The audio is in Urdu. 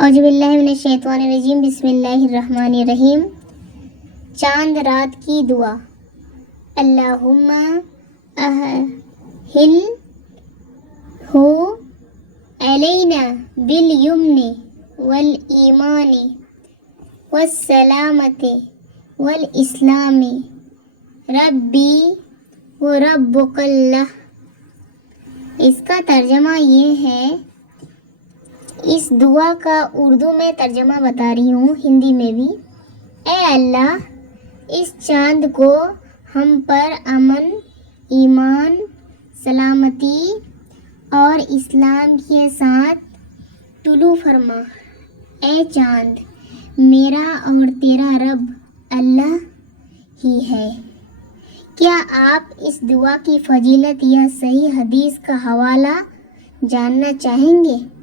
اعوذ باللہ من الشیطان الرجیم، بسم اللہ الرحمن الرحیم۔ چاند رات کی دعا۔ اللہم اہل ہو علینا بالیمن والایمان والسلامت والاسلام ربی و ربک اللہ۔ اس کا ترجمہ یہ ہے، اس دعا کا اردو میں ترجمہ بتا رہی ہوں، ہندی میں بھی۔ اے اللہ، اس چاند کو ہم پر امن، ایمان، سلامتی اور اسلام کے ساتھ طلوع فرما۔ اے چاند، میرا اور تیرا رب اللہ ہی ہے۔ کیا آپ اس دعا کی فضیلت یا صحیح حدیث کا حوالہ جاننا چاہیں گے؟